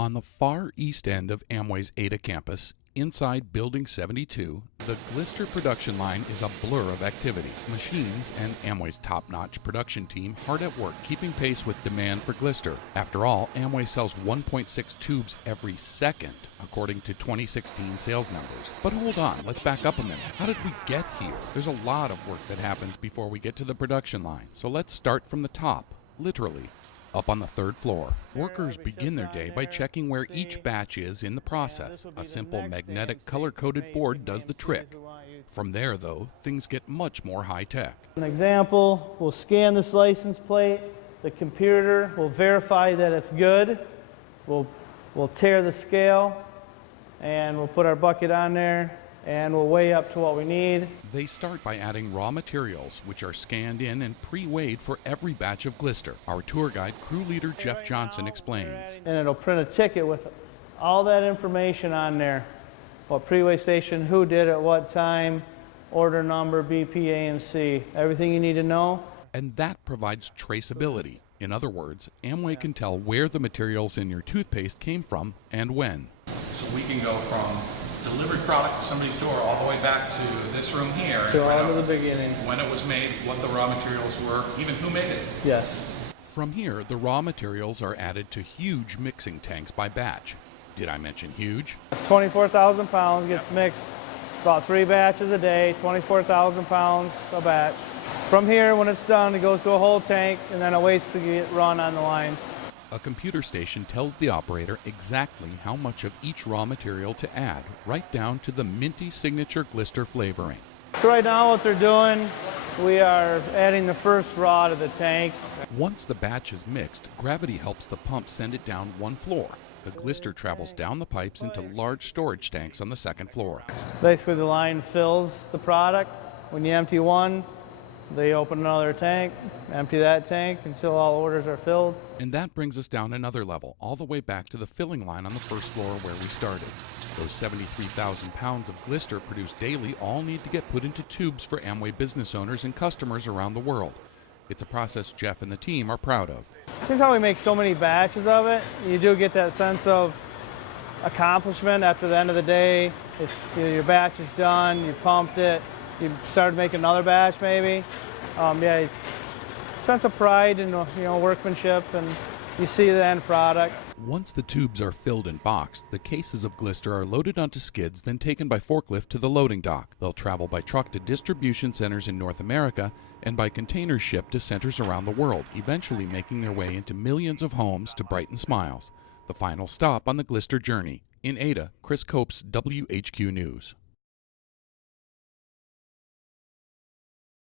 On the far east end of Amway's Ada campus, inside Building 72, the Glister production line is a blur of activity. Machines and Amway's top-notch production team hard at work keeping pace with demand for Glister. After all, Amway sells 1.6 tubes every second, according to 2016 sales numbers. But hold on, let's back up a minute. How did we get here? There's a lot of work that happens before we get to the production line. So let's start from the top, literally. Up on the third floor, workers begin their day by checking where each batch is in the process. A simple magnetic color-coded board does the trick. From there, though, things get much more high-tech. An example, we'll scan this license plate. The computer will verify that it's good. We'll tear the scale, and we'll put our bucket on there, and we'll weigh up to what we need. They start by adding raw materials, which are scanned in and pre-weighed for every batch of Glister. Our tour guide, crew leader Jeff Johnson, explains. And it'll print a ticket with all that information on there. What pre-weigh station, who did it, what time, order number, BP, AMC, everything you need to know. And that provides traceability. In other words, Amway can tell where the materials in your toothpaste came from and when. So we can go from delivered product to somebody's door all the way back to this room here. To all to the beginning. When it was made, what the raw materials were, even who made it. Yes. From here, the raw materials are added to huge mixing tanks by batch. Did I mention huge? 24,000 pounds gets mixed about 3 batches a day, 24,000 pounds a batch. From here, when it's done, it goes to a whole tank and then it waits to get run on the lines. A computer station tells the operator exactly how much of each raw material to add, right down to the minty signature Glister flavoring. So right now what they're doing, we are adding the first raw to the tank. Once the batch is mixed, gravity helps the pump send it down one floor. The Glister travels down the pipes into large storage tanks on the second floor. Basically the line fills the product. When you empty one, they open another tank, empty that tank until all orders are filled. And that brings us down another level, all the way back to the filling line on the first floor where we started. Those 73,000 pounds of Glister produced daily all need to get put into tubes for Amway business owners and customers around the world. It's a process Jeff and the team are proud of. Since how we make so many batches of it, you do get that sense of accomplishment after the end of the day. Your batch is done, you pumped it, you started making another batch maybe. It's a sense of pride and workmanship, and you see the end product. Once the tubes are filled and boxed, the cases of Glister are loaded onto skids, then taken by forklift to the loading dock. They'll travel by truck to distribution centers in North America and by container ship to centers around the world, eventually making their way into millions of homes to brighten smiles. The final stop on the Glister journey. In Ada, Chris Copes, WHQ News.